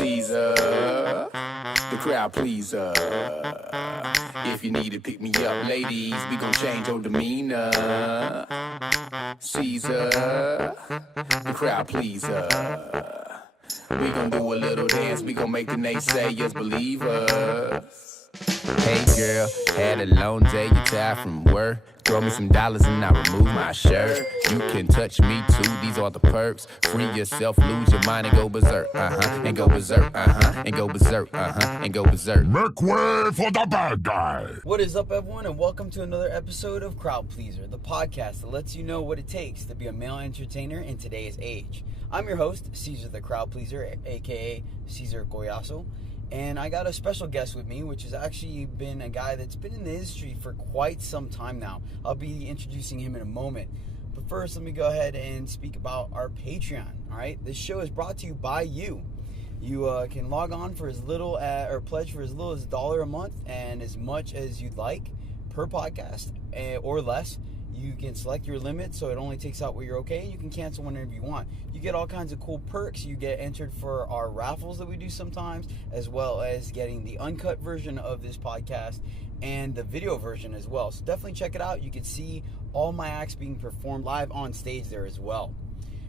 Cesar, the crowd pleaser. If you need to pick me up, ladies, we gon' change your demeanor. Caesar, the crowd pleaser. We gon' do a little dance, we gon' make the naysayers believe us. Hey girl, had a long day, you tired from work? Throw me some dollars and I remove my shirt. You can touch me too, these are the perks. Free yourself, lose your mind and go berserk, and go berserk, and go berserk, and go berserk. Make way for the bad guy. What is up, everyone, and welcome to another episode of Crowd Pleaser, the podcast that lets you know what it takes to be a male entertainer in today's age. I'm your host, Cesar the Crowd Pleaser, aka Cesar Goyaso. And I got a special guest with me, which has actually been a guy that's been in the industry for quite some time now. I'll be introducing him in a moment. But first, let me go ahead and speak about our Patreon. All right, this show is brought to you by you. You can log on for as little or pledge for as little as $1 a month and as much as you'd like per podcast or less. You can select your limit, so it only takes out what you're okay. You can cancel whenever you want. You get all kinds of cool perks. You get entered for our raffles that we do sometimes, as well as getting the uncut version of this podcast and the video version as well. So definitely check it out. You can see all my acts being performed live on stage there as well.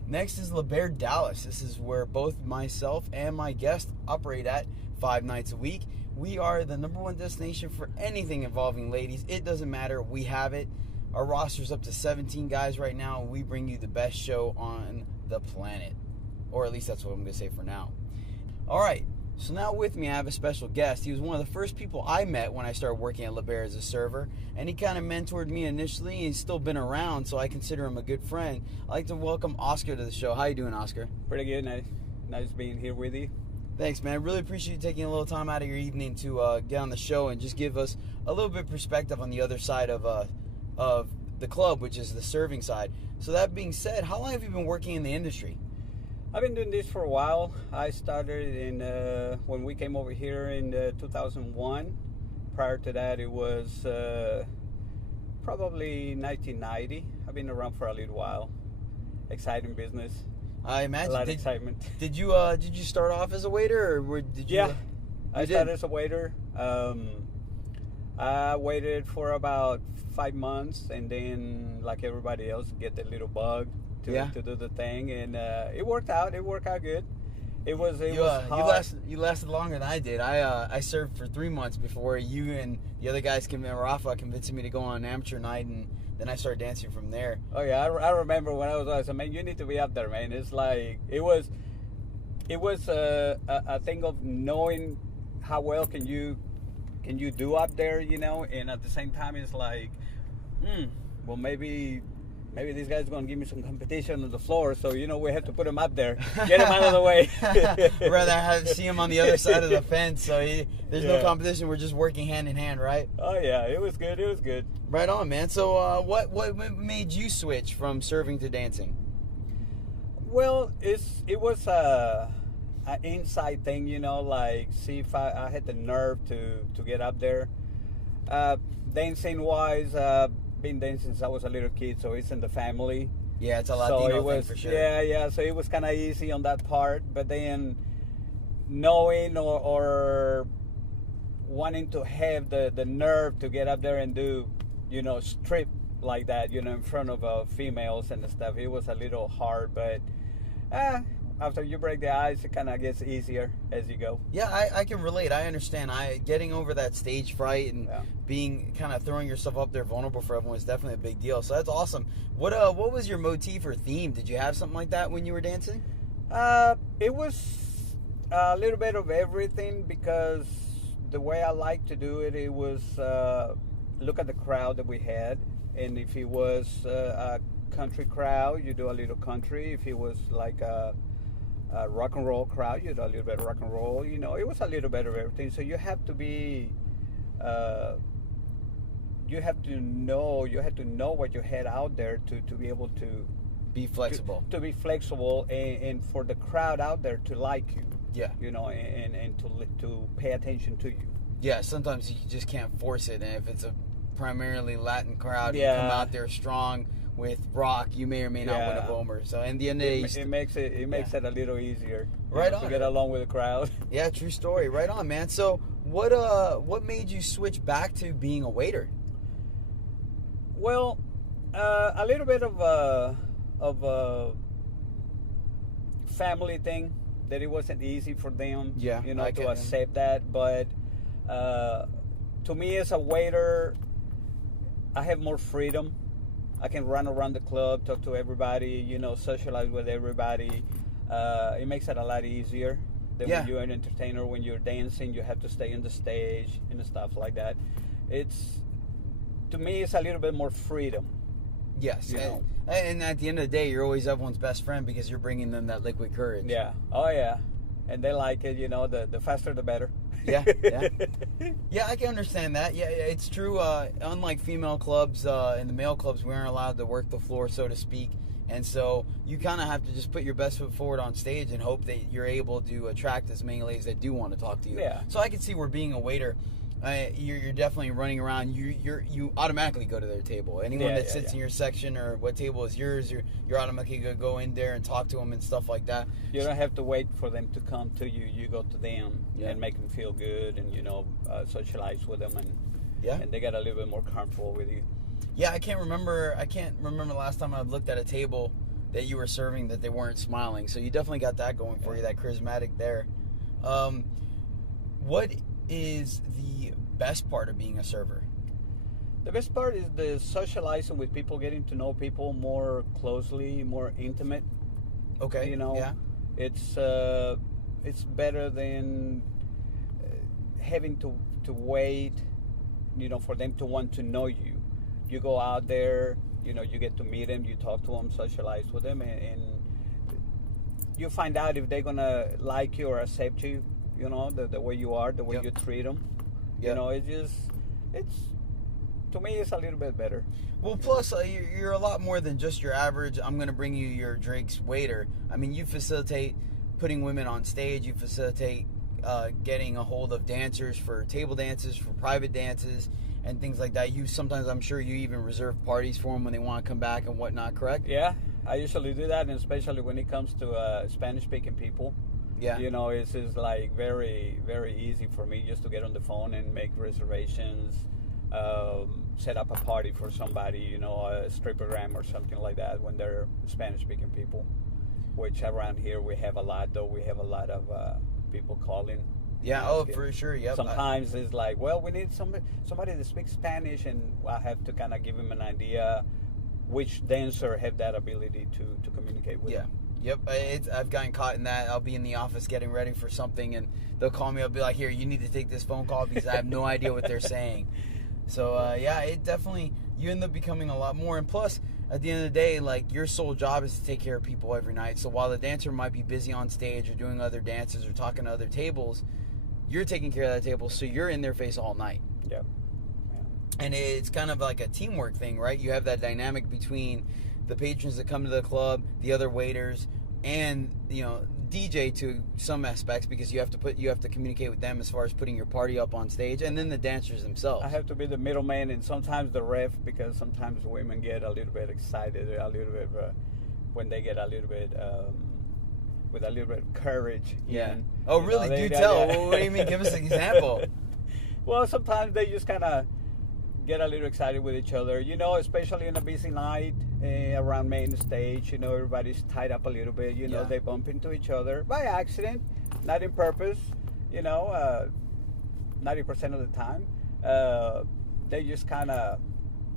Next is LaBare Dallas. This is where both myself and my guest operate at 5 nights a week. We are the #1 destination for anything involving ladies. It doesn't matter. We have it. Our roster's up to 17 guys right now, and we bring you the best show on the planet. Or at least that's what I'm going to say for now. All right, so now with me I have a special guest. He was one of the first people I met when I started working at LaBare as a server, and he kind of mentored me initially, and he's still been around, so I consider him a good friend. I'd like to welcome Oscar to the show. How you doing, Oscar? Pretty good. Nice being here with you. Thanks, man. I really appreciate you taking a little time out of your evening to get on the show and just give us a little bit of perspective on the other side of the club, which is the serving side. So that being said, how long have you been working in the industry? I've been doing this for a while. I started in when we came over here in 2001. Prior to that, it was probably 1990. I've been around for a little while. Exciting business. I imagine. A lot of excitement. Did you start off as a waiter, or did you? Yeah, I started as a waiter. I waited for about 5 months, and then, like everybody else, get the little bug to do the thing, and it worked out. It worked out good. It was hard. You lasted longer than I did. I served for 3 months before you and the other guys Rafa convinced me to go on an amateur night, and then I started dancing from there. Oh yeah, I remember when I said, man, you need to be up there, man. It's like it was a thing of knowing how well can you do up there, you know, and at the same time it's like, well, maybe this guy's going to give me some competition on the floor, so, you know, we have to put him up there, get him out of the way. Rather see him on the other side of the fence, so there's no competition, we're just working hand in hand, right? Oh yeah, it was good. Right on, man. So what made you switch from serving to dancing? Well, it was an inside thing, you know, like see if I had the nerve to get up there. Dancing wise, been dancing since I was a little kid, so it's in the family. Yeah, it's a Latino thing for sure. Yeah, so it was kind of easy on that part, but then knowing or wanting to have the nerve to get up there and do, you know, strip like that, you know, in front of females and stuff, it was a little hard, but after you break the ice, it kind of gets easier as you go. Yeah, I can relate. I understand. Getting over that stage fright and being kind of throwing yourself up there vulnerable for everyone is definitely a big deal. So that's awesome. What was your motif or theme? Did you have something like that when you were dancing? It was a little bit of everything, because the way I like to do it, it was look at the crowd that we had, and if it was a country crowd, you do a little country. If it was like a rock and roll crowd, you do a little bit of rock and roll. You know, it was a little bit of everything. So you have to be, you have to know what you had out there to be able to be flexible. To be flexible, and for the crowd out there to like you. Yeah. You know, and to pay attention to you. Yeah. Sometimes you just can't force it, and if it's a primarily Latin crowd, you come out there strong with rock, you may or may not win a Vomer. So in the end of the day, it makes it a little easier, right on, to get along with the crowd. Yeah, true story. Right on, man. So what made you switch back to being a waiter? Well, a little bit of a family thing, that it wasn't easy for them, to accept that. But to me, as a waiter, I have more freedom. I can run around the club, talk to everybody, socialize with everybody. It makes it a lot easier than when you're an entertainer. When you're dancing, you have to stay on the stage and stuff like that. To me, it's a little bit more freedom. Yes, and at the end of the day, you're always everyone's best friend because you're bringing them that liquid courage. Yeah, oh yeah, and they like it. The faster the better. Yeah. Yeah, I can understand that. Yeah, it's true. Unlike female clubs, in the male clubs, we aren't allowed to work the floor, so to speak. And so you kind of have to just put your best foot forward on stage and hope that you're able to attract as many ladies that do want to talk to you. Yeah. So I can see where being a waiter, you're definitely running around. You automatically go to their table. Anyone that sits in your section or what table is yours, you're automatically going to go in there and talk to them and stuff like that. You don't have to wait for them to come to you. You go to them and make them feel good, and socialize with them, and they get a little bit more comfortable with you. Yeah, I can't remember the last time I looked at a table that you were serving that they weren't smiling. So you definitely got that going for you, that charismatic there. What is the best part of being a server? The best part is the socializing with people, getting to know people more closely, more intimate. Okay. It's better than having to wait, for them to want to know you. You go out there, you get to meet them, you talk to them, socialize with them, and you find out if they're gonna like you or accept you. The way you are, the way you treat them. It's to me, it's a little bit better. Well, plus you're a lot more than just your average, I'm going to bring you your drinks waiter. I mean, you facilitate putting women on stage. You facilitate getting a hold of dancers for table dances, for private dances, and things like that. Sometimes, I'm sure you even reserve parties for them when they want to come back and whatnot, correct? Yeah, I usually do that, and especially when it comes to Spanish-speaking people. Yeah. It's just like very, very easy for me just to get on the phone and make reservations, set up a party for somebody, a strippogram or something like that when they're Spanish-speaking people, which around here we have a lot, though. We have a lot of people calling. Yeah, for sure, yep. Sometimes it's like, well, we need somebody that speaks Spanish, and I have to kind of give them an idea which dancer have that ability to communicate with them. Yep, I've gotten caught in that. I'll be in the office getting ready for something, and they'll call me. I'll be like, here, you need to take this phone call because I have no idea what they're saying. So, it definitely, you end up becoming a lot more. And plus, at the end of the day, like, your sole job is to take care of people every night. So while the dancer might be busy on stage or doing other dances or talking to other tables, you're taking care of that table, so you're in their face all night. Yep. Yeah. And it's kind of like a teamwork thing, right? You have that dynamic between the patrons that come to the club, the other waiters, and DJ to some aspects, because you have to communicate with them as far as putting your party up on stage, and then the dancers themselves. I have to be the middleman, and sometimes the ref, because sometimes women get a little bit excited, a little bit when they get a little bit with a little bit of courage. Yeah. Oh, really? Do tell. What do you mean? Give us an example. Well, sometimes they just kind of get a little excited with each other, especially on a busy night around main stage. Everybody's tied up a little bit. They bump into each other by accident, not in purpose. 90% of the time, they just kind of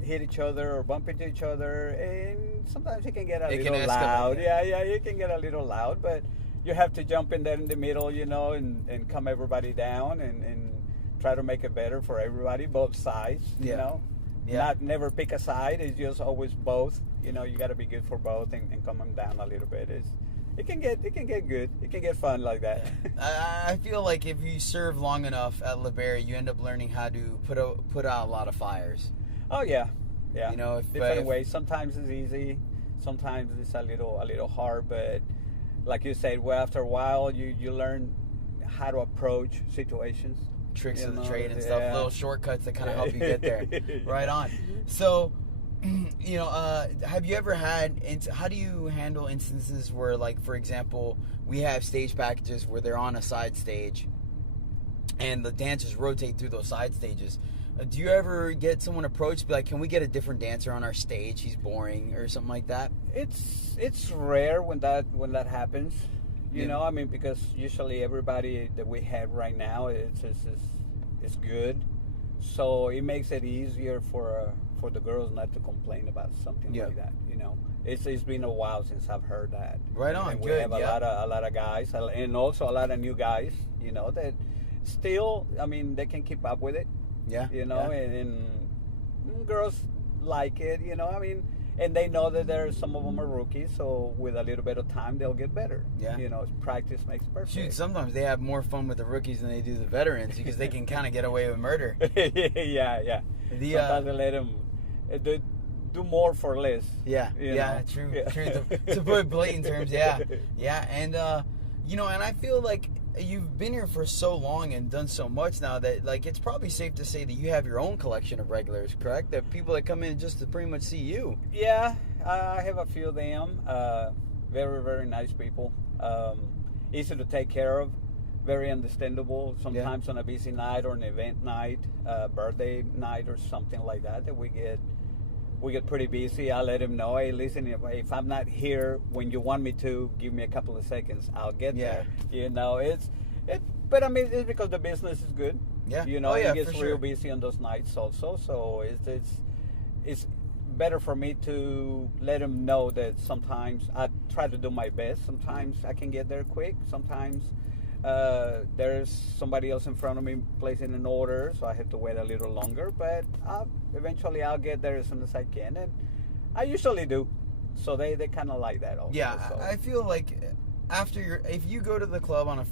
hit each other or bump into each other, and sometimes it can get a little loud. Yeah, it can get a little loud, but you have to jump in there in the middle, and calm everybody down and try to make it better for everybody, both sides. Never pick a side. It's just always both. You got to be good for both and calm them down a little bit. It can get good. It can get fun like that. I feel like if you serve long enough at LaBare, you end up learning how to put out a lot of fires. Oh yeah. Different ways. Sometimes it's easy. Sometimes it's a little hard. But like you said, well, after a while, you learn how to approach situations. Tricks of the trade and stuff, little shortcuts that kind of help you get there. Right on. So, you know, have you ever had, how do you handle instances where, like, for example, we have stage packages where they're on a side stage and the dancers rotate through those side stages? Do you ever get someone approached, be like, can we get a different dancer on our stage? He's boring, or something like that? It's rare when that happens. You know, I mean, because usually everybody that we have right now is good, so it makes it easier for the girls not to complain about something like that. You know, it's been a while since I've heard that. Right on, and we good. have a lot of guys, and also a lot of new guys. You know, that still, I mean, they can keep up with it. Yeah. You know, and girls like it. You know, I mean. And they know that some of them are rookies, so with a little bit of time, they'll get better. Yeah. You know, practice makes perfect. Shoot, sometimes they have more fun with the rookies than they do the veterans because they can kind of get away with murder. yeah. Sometimes they let them do more for less. Yeah, you know? True. Yeah. True. To put blatant terms, yeah. And you know, and I feel like you've been here for so long and done so much now that, like, it's probably safe to say that you have your own collection of regulars, correct? That people that come in just to pretty much see you. Yeah, I have a few of them. Very, very nice people. Easy to take care of. Very understandable. Sometimes on a busy night or an event night, birthday night or something like that, we get pretty busy. I let them know, hey, listen, if I'm not here when you want me to, give me a couple of seconds. I'll get there. You know, but I mean, it's because the business is good. Yeah. You know, it gets for real busy on those nights also. So it's better for me to let them know that sometimes I try to do my best. Sometimes I can get there quick. Sometimes there's somebody else in front of me placing an order, so I have to wait a little longer, but eventually I'll get there as soon as I can, and I usually do. So they kind of like that also. Yeah, so. I feel like if you go to the club on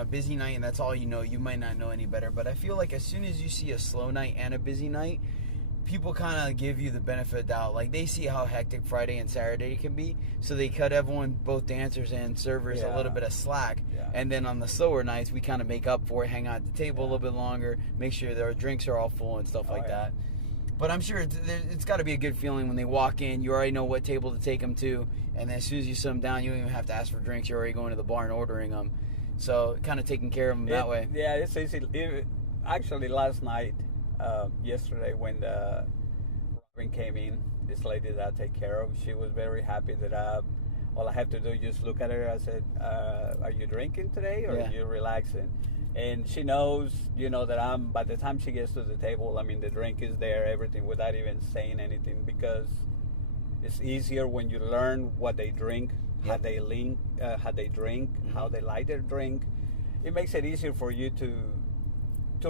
a busy night and that's all you know, you might not know any better, but I feel like as soon as you see a slow night and a busy night, people kind of give you the benefit of the doubt. Like, they see how hectic Friday and Saturday can be, so they cut everyone, both dancers and servers, a little bit of slack. Yeah. And then on the slower nights, we kind of make up for it, hang out at the table a little bit longer, make sure their drinks are all full and stuff like that. But I'm sure it's got to be a good feeling when they walk in. You already know what table to take them to, and then as soon as you sit them down, you don't even have to ask for drinks. You're already going to the bar and ordering them. So kind of taking care of them that way. Yeah, it's easy. Actually, last night, yesterday, when the Robin came in, this lady that I take care of, she was very happy that all I have to do is just look at her. I said, are you drinking today, or are you relaxing? And she knows, you know, that by the time she gets to the table, I mean, the drink is there, everything, without even saying anything, because it's easier when you learn what they drink, how they drink, how they like their drink. It makes it easier for you to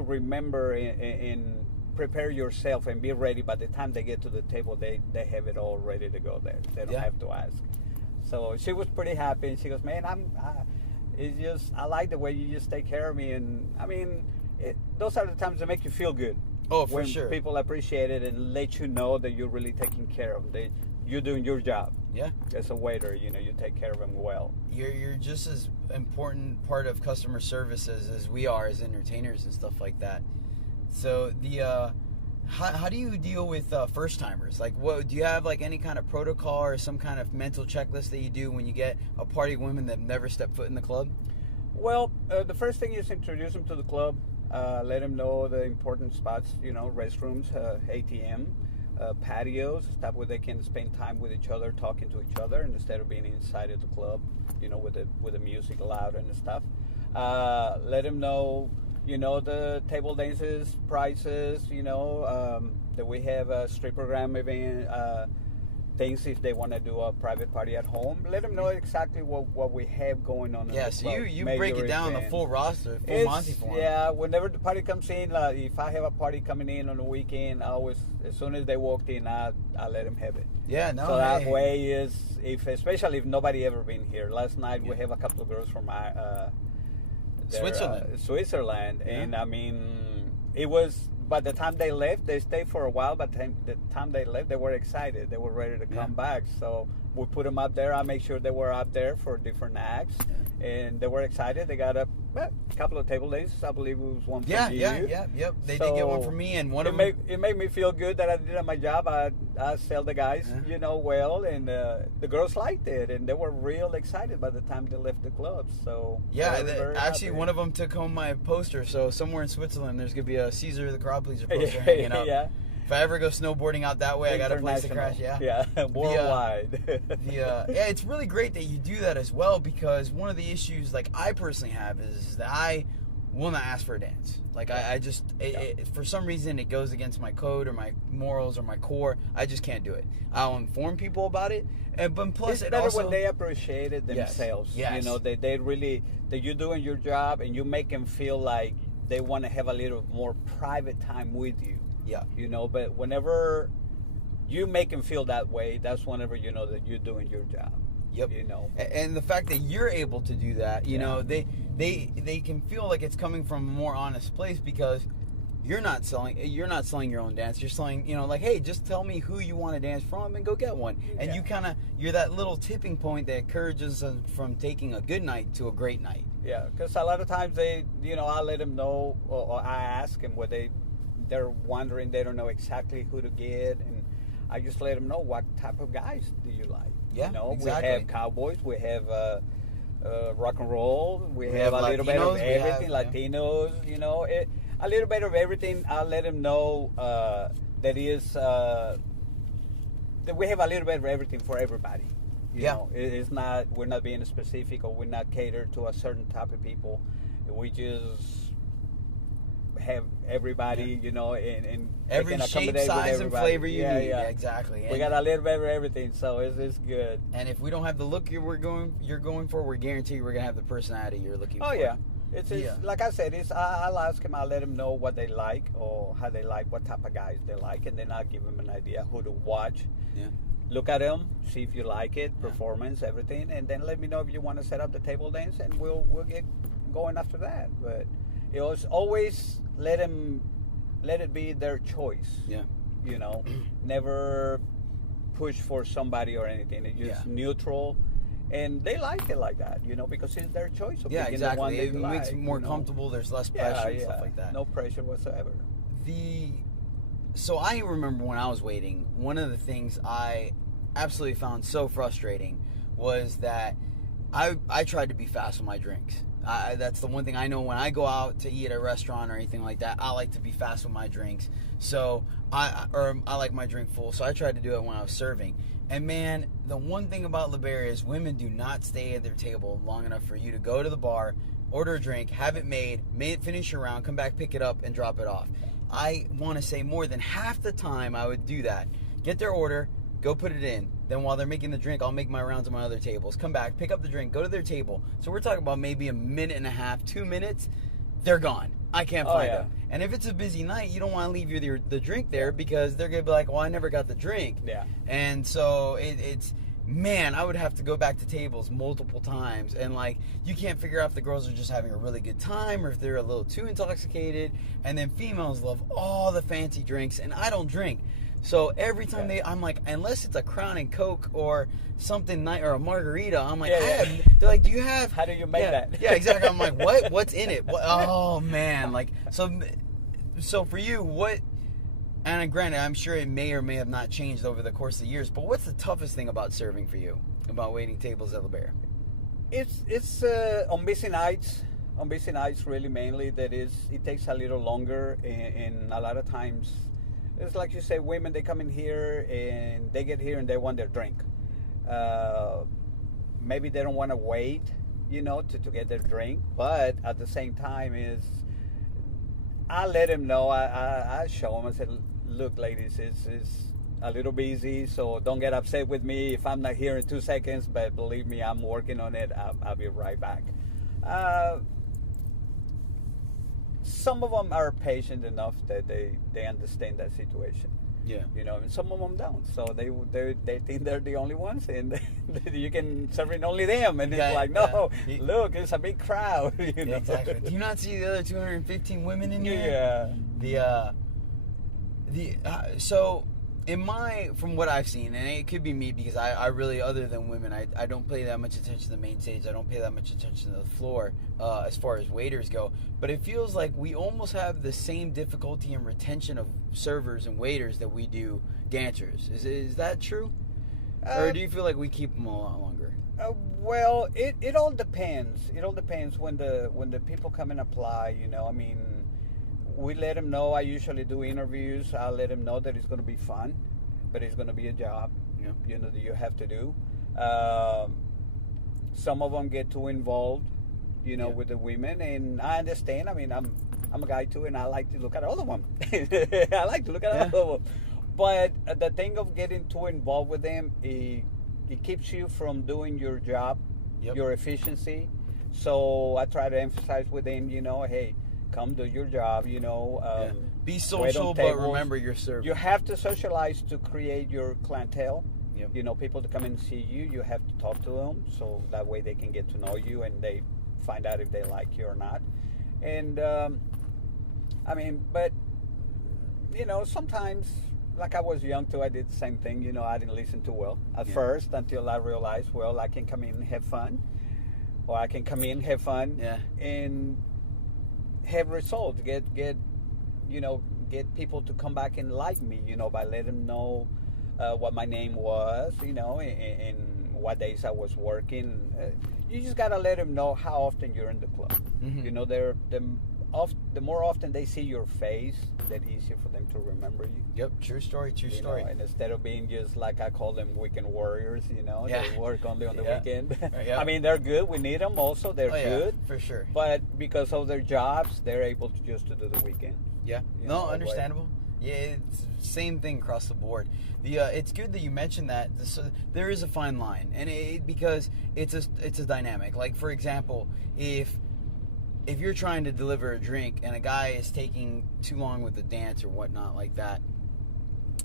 remember and prepare yourself and be ready. By the time they get to the table, they have it all ready to go there. They don't have to ask. So she was pretty happy, and she goes, man, I like the way you just take care of me. And I mean, those are the times that make you feel good. Oh, for when sure. People appreciate it and let you know that you're really taking care of them. You're doing your job. Yeah. As a waiter, you know, you take care of them well. You're just as important part of customer services as we are as entertainers and stuff like that. So how do you deal with first timers? Like, what do you have, like, any kind of protocol or some kind of mental checklist that you do when you get a party of women that have never stepped foot in the club? Well, the first thing is introduce them to the club. Let them know the important spots. You know, restrooms, ATM. Patios, stuff where they can spend time with each other, talking to each other, and instead of being inside of the club, you know, with the music loud and stuff. Let them know, you know, the table dances, prices, you know, that we have a street program event, things if they want to do a private party at home. Let them know exactly what we have going on. Yeah, so you break it down, the full roster, full Monty form. Yeah, whenever the party comes in, if I have a party coming in on the weekend, I always, as soon as they walked in, I let them have it. Yeah, no. So that way especially if nobody ever been here. Last night we have a couple of girls from Switzerland, and I mean, it was. By the time they left, they stayed for a while. But the time they left, they were excited. They were ready to come back. So we put them up there. I make sure they were up there for different acts, and they were excited. They got a couple of table days. I believe it was one for you. Yep. They did get one for me, and one of them. It made me feel good that I did my job. I sell the guys, well, and the girls liked it, and they were real excited by the time they left the club. So actually, one of them took home my poster. So somewhere in Switzerland, there's gonna be a Cesar the Crowd Pleaser poster hanging up. Yeah. If I ever go snowboarding out that way, I got a place to crash. Yeah, worldwide. It's really great that you do that as well, because one of the issues, like I personally have, is that I will not ask for a dance. Like I just, for some reason, it goes against my code or my morals or my core. I just can't do it. I'll inform people about it, but plus it's better when they appreciate it themselves. Yes. They really, that you're doing your job and you make them feel like they want to have a little more private time with you. Yeah. But whenever you make them feel that way, that's whenever you know that you're doing your job. Yep. And the fact that you're able to do that, they can feel like it's coming from a more honest place, because you're not selling your own dance. You're selling, like, hey, just tell me who you want to dance from and go get one. And you're that little tipping point that encourages us from taking a good night to a great night. Yeah, because a lot of times I let them know, or I ask them what they're wondering. They don't know exactly who to get, and I just let them know what type of guys do you like. Yeah, exactly. We have cowboys, we have rock and roll, we have a little bit of everything, Latinos, a little bit of everything. I'll let them know that we have a little bit of everything for everybody. It's not, we're not being specific, or we're not catered to a certain type of people. We just have everybody, and every shape, size, and flavor you need. Yeah, exactly. We got a little bit of everything, so it's good. And if we don't have the look you're going for, we guarantee we're gonna have the personality you're looking for. Oh yeah, it's like I said, I'll ask them, I'll let them know what they like or how they like, what type of guys they like, and then I'll give them an idea who to watch. Yeah. Look at them, see if you like it, performance, everything, and then let me know if you want to set up the table dance, and we'll get going after that. But it was always let it be their choice. Yeah. Never push for somebody or anything. It's just neutral, and they like it like that, because it's their choice. Yeah, exactly. It makes it more comfortable. There's less pressure and stuff like that. No pressure whatsoever. So I remember when I was waiting, one of the things I absolutely found so frustrating was that I tried to be fast with my drinks. That's the one thing I know when I go out to eat at a restaurant or anything like that. I like to be fast with my drinks. So I like my drink full. So I tried to do it when I was serving. And man, the one thing about LaBare is women do not stay at their table long enough for you to go to the bar, order a drink, have it made, finish your round, come back, pick it up, and drop it off. I want to say more than half the time I would do that. Get their order, go put it in. Then while they're making the drink, I'll make my rounds on my other tables. Come back, pick up the drink, go to their table. So we're talking about maybe a minute and a half, 2 minutes. They're gone. I can't find them. And if it's a busy night, you don't want to leave the drink there, because they're going to be like, well, I never got the drink. Yeah. And so man, I would have to go back to tables multiple times, and you can't figure out if the girls are just having a really good time or if they're a little too intoxicated. And then females love all the fancy drinks, and I don't drink. So every time I'm like, unless it's a Crown and Coke or something or a margarita, I'm like, they're like, do you have? How do you make that? Yeah, exactly. I'm like, what? What's in it? Oh man, so for you, what? And granted, I'm sure it may or may have not changed over the course of the years, but what's the toughest thing about serving for you, about waiting tables at LaBare? It's on busy nights. On busy nights, really, mainly, it takes a little longer, and a lot of times, it's like you say, women, they come in here, and they get here, and they want their drink. Maybe they don't want to wait, to get their drink, but at the same time, I let them know, I show them, I said, look, ladies, it's a little busy, so don't get upset with me if I'm not here in 2 seconds, but believe me, I'm working on it. I'll be right back. Some of them are patient enough that they understand that situation. Yeah. And some of them don't. So they think they're the only ones, and you can serve it only them. And it's like, no, look, it's a big crowd. Exactly. Do you not see the other 215 women in here? Yeah. So from what I've seen, and it could be me because I really, other than women, I don't pay that much attention to the main stage. I don't pay that much attention to the floor as far as waiters go. But it feels like we almost have the same difficulty in retention of servers and waiters that we do dancers. Is that true? Or do you feel like we keep them a lot longer? Well, it all depends. It all depends when the people come and apply. I mean, we let them know. I usually do interviews. I let them know that it's going to be fun, but it's going to be a job. Yeah. That you have to do. Some of them get too involved, with the women, and I understand. I mean, I'm a guy too, and I like to look at all of them. I like to look at all of them. But the thing of getting too involved with them, it keeps you from doing your job, your efficiency. So I try to emphasize with them, hey, come do your job, Be social, but remember your service. You have to socialize to create your clientele. Yep. People to come and see you, you have to talk to them, so that way they can get to know you and they find out if they like you or not. And, but, sometimes, like I was young too, I did the same thing. I didn't listen too well at first until I realized, well, I can come in and have fun. Or I can come in, have fun, and have results. Get people to come back and like me, by letting them know what my name was, and what days I was working. You just gotta let them know how often you're in the club. Mm-hmm. The more often they see your face, the easier for them to remember you. Yep, true story. And instead of being just like I call them weekend warriors, they work only on the weekend. I mean, they're good. We need them also. They're good. For sure. But because of their jobs, they're able to just to do the weekend. Yeah. Understandable. Yeah, it's same thing across the board. It's good that you mentioned that. So there is a fine line, and because it's a dynamic. Like, for example, if you're trying to deliver a drink and a guy is taking too long with the dance or whatnot like that,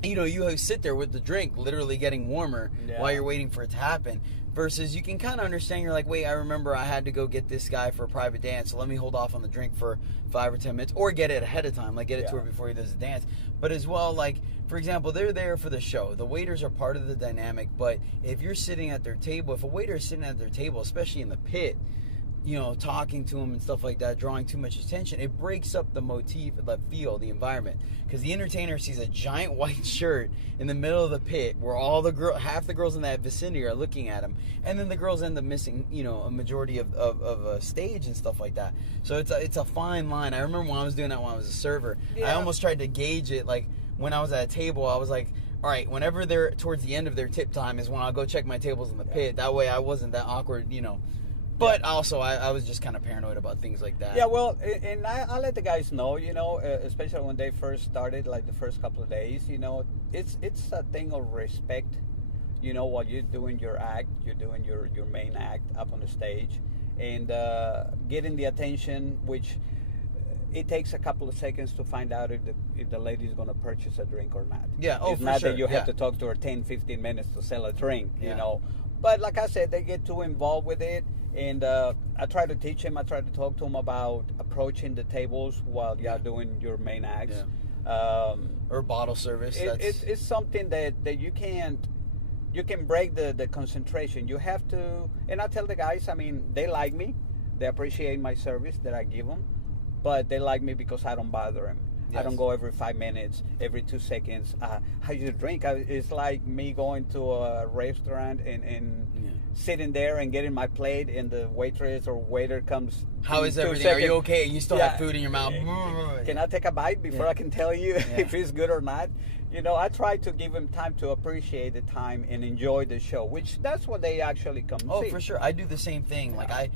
you sit there with the drink literally getting warmer while you're waiting for it to happen, versus you can kind of understand. You're like, wait, I remember I had to go get this guy for a private dance, so let me hold off on the drink for 5 or 10 minutes, or get it ahead of time, like get it to her before he does the dance. But as well, like, for example, they're there for the show. The waiters are part of the dynamic, but if you're sitting at their table, if a waiter is sitting at their table, especially in the pit, talking to them and stuff like that, drawing too much attention, it breaks up the motif, the feel, the environment. Because the entertainer sees a giant white shirt in the middle of the pit where half the girls in that vicinity are looking at him, and then the girls end up missing, a majority of a stage and stuff like that. So it's a fine line. I remember when I was doing that when I was a server, I almost tried to gauge it. Like, when I was at a table, I was like, all right, whenever they're towards the end of their tip time is when I'll go check my tables in the pit. That way I wasn't that awkward, But also, I was just kind of paranoid about things like that. Yeah, well, and I let the guys know, especially when they first started, like the first couple of days, it's a thing of respect. While you're doing your act, you're doing your main act up on the stage, and getting the attention, which it takes a couple of seconds to find out if the lady is going to purchase a drink or not. Yeah, it's not that you have to talk to her 10, 15 minutes to sell a drink, But like I said, they get too involved with it. And I try to teach him. I try to talk to him about approaching the tables while you're doing your main acts. Yeah. Or bottle service. It's something that you can break the concentration. You have to. And I tell the guys, I mean, they like me. They appreciate my service that I give them. But they like me because I don't bother them. Yes. I don't go every 5 minutes, every 2 seconds. How you drink? It's like me going to a restaurant and sitting there and getting my plate, and the waitress or waiter comes. How is everything? Are you okay? You still have food in your mouth? Can I take a bite before I can tell you if it's good or not? I try to give them time to appreciate the time and enjoy the show, which that's what they actually come see. Oh, for sure. I do the same thing. Like,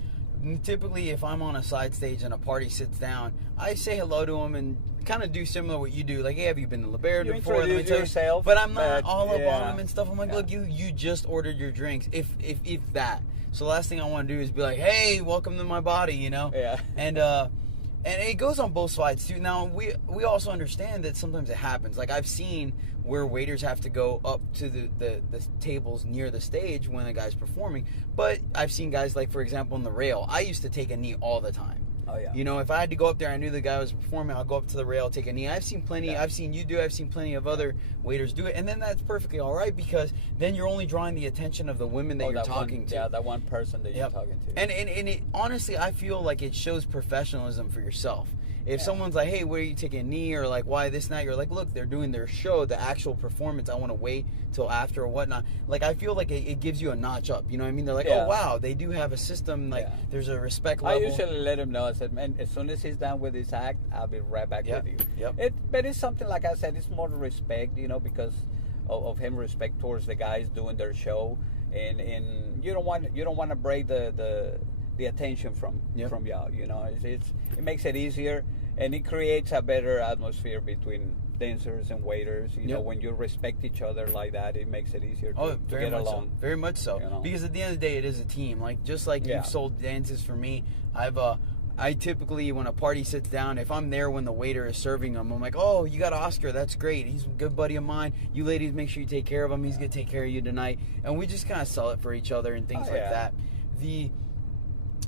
typically, if I'm on a side stage and a party sits down, I say hello to them and kind of do similar what you do. Like, hey, have you been to LaBare before? You introduce yourself. But I'm not all up on them and stuff. I'm like, look, you just ordered your drinks, if that. So the last thing I want to do is be like, hey, welcome to my body, Yeah. And it goes on both sides too. Now we also understand that sometimes it happens. Like, I've seen where waiters have to go up to the tables near the stage when a guy's performing. But I've seen guys, like, for example, in the rail. I used to take a knee all the time. Oh, yeah. You know, if I had to go up there, I knew the guy was performing, I'll go up to the rail, take a knee. I've seen plenty. Yeah. I've seen you do it. I've seen plenty of other waiters do it, and then that's perfectly all right because then you're only drawing the attention of the women that you're talking to. Yeah, that one person that you're talking to. And it, honestly, I feel like it shows professionalism for yourself. If someone's like, hey, where are you taking a knee? Or like, why this night? You're like, look, they're doing their show, the actual performance. I want to wait till after or whatnot. Like, I feel like it gives you a notch up. You know what I mean? They're like, oh, wow, they do have a system. Like, there's a respect level. I usually let him know. I said, man, as soon as he's done with his act, I'll be right back with you. But it's something, like I said, it's more respect, you know, because of him, respect towards the guys doing their show. And you don't want to break the attention from y'all, you know. It makes it easier, and it creates a better atmosphere between dancers and waiters. You know, when you respect each other like that, it makes it easier to get along. So. Very much so. You know? Because at the end of the day, it is a team. Like, just like you've sold dances for me, I typically, when a party sits down, if I'm there when the waiter is serving them, I'm like, oh, you got Oscar, that's great. He's a good buddy of mine. You ladies, make sure you take care of him. He's going to take care of you tonight. And we just kind of sell it for each other and things like that.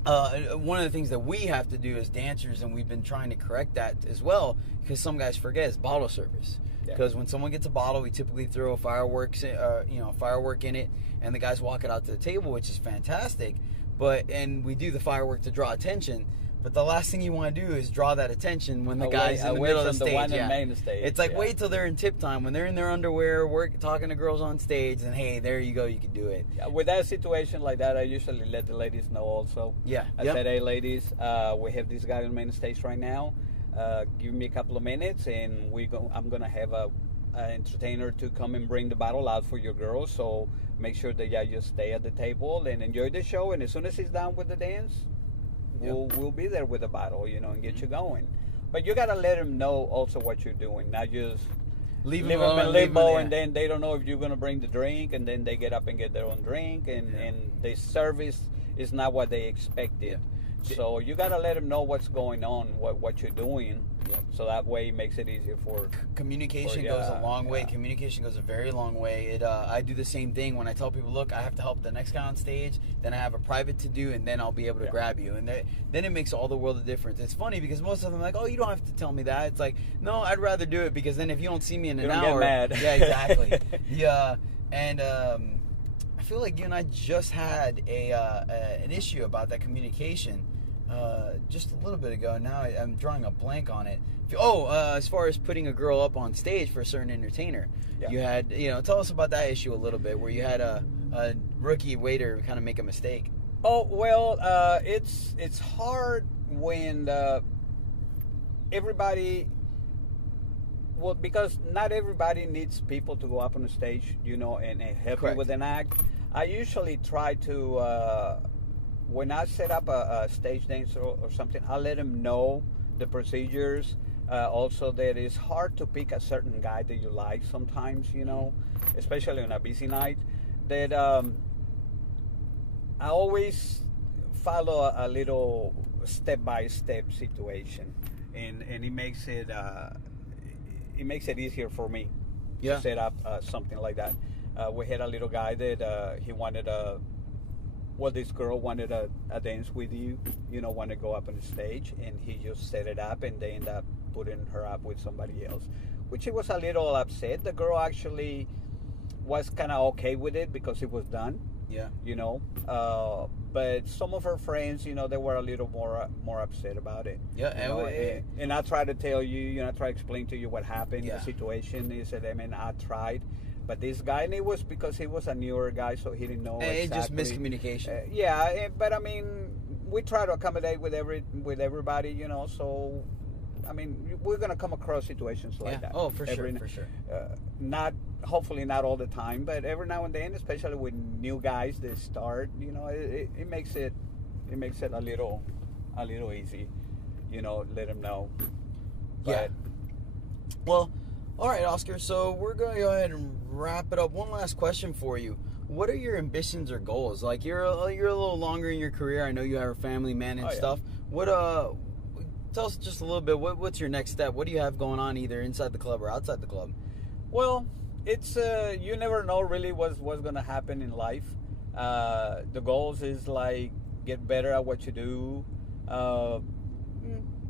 One of the things that we have to do as dancers, and we've been trying to correct that as well, because some guys forget, is bottle service. Because when someone gets a bottle, we typically throw a firework in it, and the guys walk it out to the table, which is fantastic. And we do the firework to draw attention. But the last thing you want to do is draw that attention when the guy's in the middle of the stage. The one in main stage. It's like, wait till they're in tip time, when they're in their underwear, talking to girls on stage, and hey, there you go, you can do it. Yeah, with that situation like that, I usually let the ladies know also. I said, hey, ladies, we have this guy on main stage right now. Give me a couple of minutes, and I'm gonna have an entertainer to come and bring the bottle out for your girls. So make sure that you stay at the table and enjoy the show. And as soon as he's done with the dance, we'll be there with the bottle, you know, and get you going. But you gotta let them know also what you're doing, not just leave them in limbo, and then they don't know if you're gonna bring the drink, and then they get up and get their own drink, and the service is not what they expected. So you gotta let them know what's going on, what you're doing. So that way it makes it easier for communication. Goes a long way. Communication goes a very long way. I do the same thing when I tell people, look, I have to help the next guy on stage, then I have a private to do, and then I'll be able to grab you, and then it makes all the world of difference. It's funny because most of them are like, oh, you don't have to tell me that. It's like, no, I'd rather do it, because then if you don't see me in an hour, get mad. Yeah, exactly. And I feel like you and I just had an issue about that communication just a little bit ago. Now I'm drawing a blank on it. As far as putting a girl up on stage for a certain entertainer, you had, tell us about that issue a little bit, where you had a rookie waiter kind of make a mistake. Oh, well, it's hard when everybody, well, because not everybody needs people to go up on the stage, and help you with an act. I usually try to, when I set up a stage dance or something, I let them know the procedures. Also, that it's hard to pick a certain guy that you like sometimes, especially on a busy night. That I always follow a little step-by-step situation, and it makes it easier for me to set up something like that. We had a little guy that he wanted this girl wanted a dance with you, wanted to go up on the stage, and he just set it up, and they end up putting her up with somebody else, which he was a little upset. The girl actually was kind of okay with it because it was done. But some of her friends, they were a little more upset about it. And I try to tell you, I try to explain to you what happened, the situation. He said, I tried, but this guy, and it was because he was a newer guy, so he didn't know exactly. Just miscommunication. But I mean, we try to accommodate with everybody, so I mean, we're gonna come across situations like that. Oh, for sure. Hopefully not all the time, but every now and then, especially with new guys that start, it makes it a little easy, let them know. But, well, all right, Oscar. So we're gonna go ahead and wrap it up. One last question for you. What are your ambitions or goals? Like, you're a little longer in your career. I know you have a family, man, and stuff. Tell us just a little bit. What's your next step? What do you have going on, either inside the club or outside the club? Well, it's you never know really what's going to happen in life. The goals is like get better at what you do,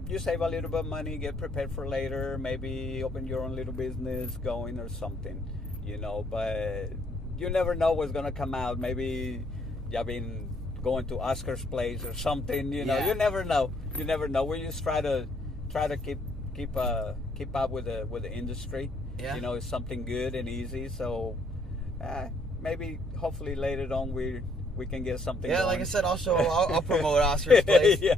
you save a little bit of money, get prepared for later, maybe open your own little business going or something, but you never know what's going to come out. Maybe you've been going to Oscar's place or something, you never know. We just try to keep up with the industry. It's something good and easy. So maybe hopefully later on we can get something going. Like I said, I'll promote Oscar's place. Yeah.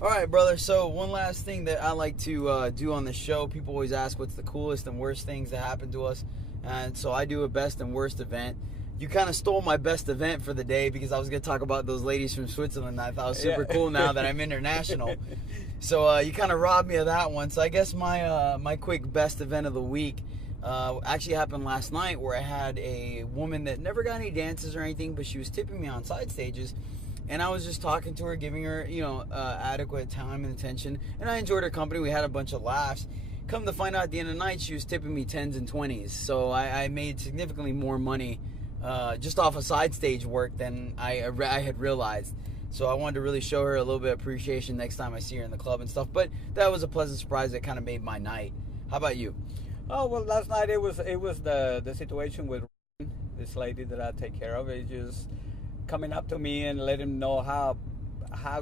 All right, brother. So one last thing that I like to do on the show, people always ask what's the coolest and worst things that happen to us. And so I do a best and worst event. You kind of stole my best event for the day because I was going to talk about those ladies from Switzerland. I thought it was super cool now that I'm international. So you kind of robbed me of that one. So I guess my quick best event of the week actually happened last night, where I had a woman that never got any dances or anything, but she was tipping me on side stages. And I was just talking to her, giving her, adequate time and attention. And I enjoyed her company. We had a bunch of laughs. Come to find out at the end of the night, she was tipping me 10s and 20s. So I made significantly more money just off of side stage work than I had realized. So I wanted to really show her a little bit of appreciation next time I see her in the club and stuff. But that was a pleasant surprise that kind of made my night. How about you? Oh, well, last night it was the situation with this lady that I take care of. It's just coming up to me and letting know how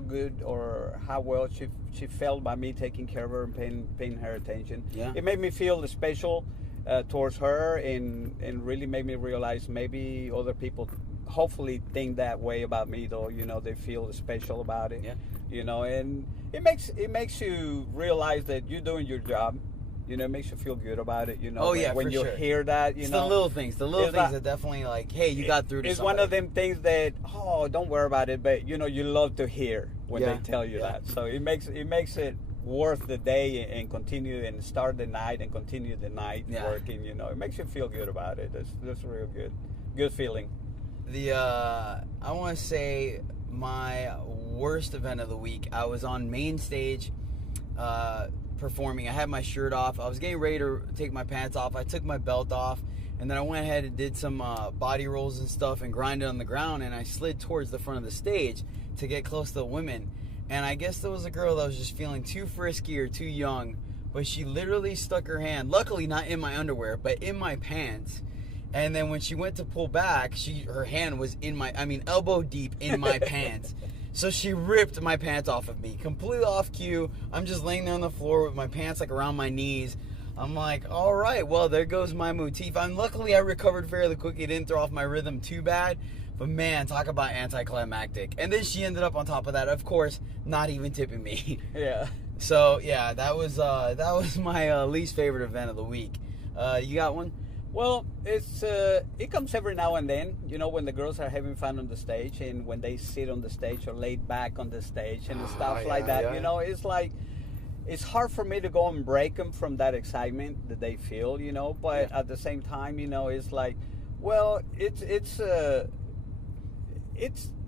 good or how well she felt by me taking care of her and paying her attention. Yeah. It made me feel special towards her, and really made me realize maybe other people hopefully think that way about me, though. They feel special about it. Yeah. And it makes you realize that you're doing your job. It makes you feel good about it. Oh yeah, when for you sure. hear that, it's the little things. The little things that definitely hey, you got through to it's somebody. one of them things that don't worry about it, but you love to hear when they tell you that. So it makes it worth the day and continue and start the night and continue the night working. It makes you feel good about it. That's real good feeling. I want to say my worst event of the week. I was on main stage performing. I had my shirt off. I was getting ready to take my pants off. I took my belt off, and then I went ahead and did some body rolls and stuff and grinded on the ground, and I slid towards the front of the stage to get close to the women. And I guess there was a girl that was just feeling too frisky or too young, but she literally stuck her hand, luckily not in my underwear, but in my pants. And then when she went to pull back, her hand was elbow deep in my pants. So she ripped my pants off of me, completely off cue. I'm just laying there on the floor with my pants around my knees. I'm like, all right, well, there goes my motif. Luckily, I recovered fairly quickly. Didn't throw off my rhythm too bad. But man, talk about anticlimactic. And then she ended up on top of that, of course, not even tipping me. Yeah. So yeah, that was my least favorite event of the week. You got one? Well, it comes every now and then, when the girls are having fun on the stage, and when they sit on the stage or laid back on the stage and stuff like that. Yeah. It's like, it's hard for me to go and break them from that excitement that they feel, but at the same time, it's like, well, it's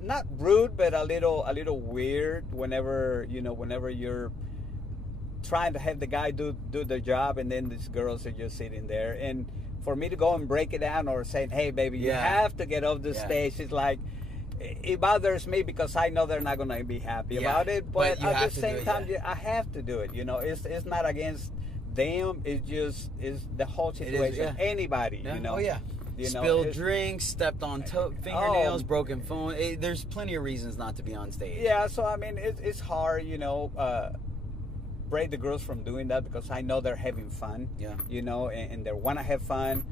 not rude, but a little weird whenever you're trying to have the guy do the job, and then these girls are just sitting there. And for me to go and break it down or saying, hey, baby, you have to get off the stage, it's like, it bothers me because I know they're not going to be happy about it. But at the same time, I have to do it. It's not against them. It's the whole situation. Anybody, Oh, yeah. Spilled drinks, stepped on fingernails, broken phone. There's plenty of reasons not to be on stage. Yeah, so I mean, it's hard, break the girls from doing that because I know they're having fun. Yeah. And they want to have fun,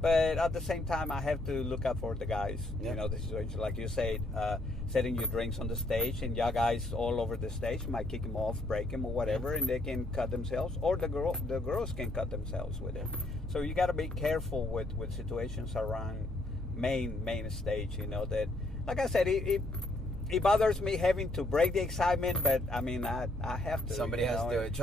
but at the same time, I have to look out for the guys. Yeah. The situation, like you said, setting your drinks on the stage, and your guys all over the stage might kick them off, break them, or whatever, and they can cut themselves, or the girls can cut themselves with it. So you got to be careful with situations around main stage. That, like I said, it bothers me having to break the excitement, but I mean, I have to. Somebody has to do it.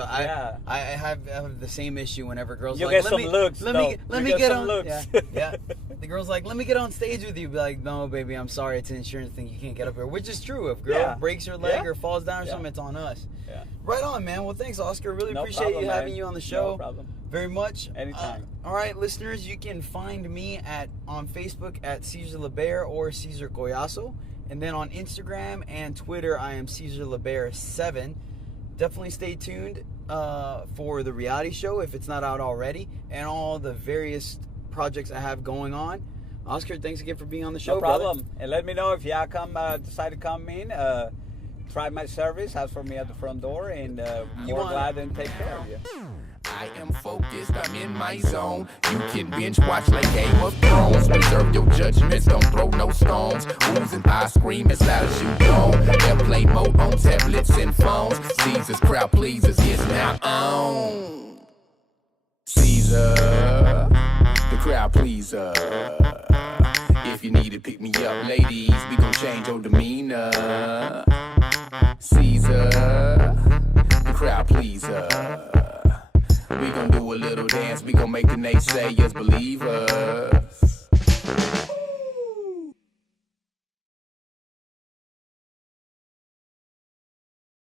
I have the same issue whenever girls you like, get some looks. Let me get on. Looks. Yeah. The girl's like, let me get on stage with you. Be like, no, baby, I'm sorry, it's an insurance thing. You can't get up here. Which is true. If girl breaks her leg or falls down or something, it's on us. Yeah. Right on, man. Well, thanks, Oscar. Really appreciate you having you on the show. No problem. Very much. Anytime. All right, listeners, you can find me on Facebook at Cesar LaBare or Cesar Collazo. And then on Instagram and Twitter, I am Cesar LaBare 7. definitely stay tuned for the reality show if it's not out already, and all the various projects I have going on. Oscar, thanks again for being on the show. No problem. Brother. And let me know if y'all decide to come in. Try my service. Ask for me at the front door, and more glad than take care of you. I am focused, I'm in my zone. You can binge watch like Game of Thrones. Reserve your judgments, don't throw no stones. Who's and I scream as loud as you know. Airplane mode on tablets and phones. Caesar's crowd pleasers is now on. Caesar, the crowd pleaser. If you need to pick me up, ladies, we gon' change your demeanor. Caesar, the crowd pleaser. We gon' do a little dance, we gon' make the naysayers believe us.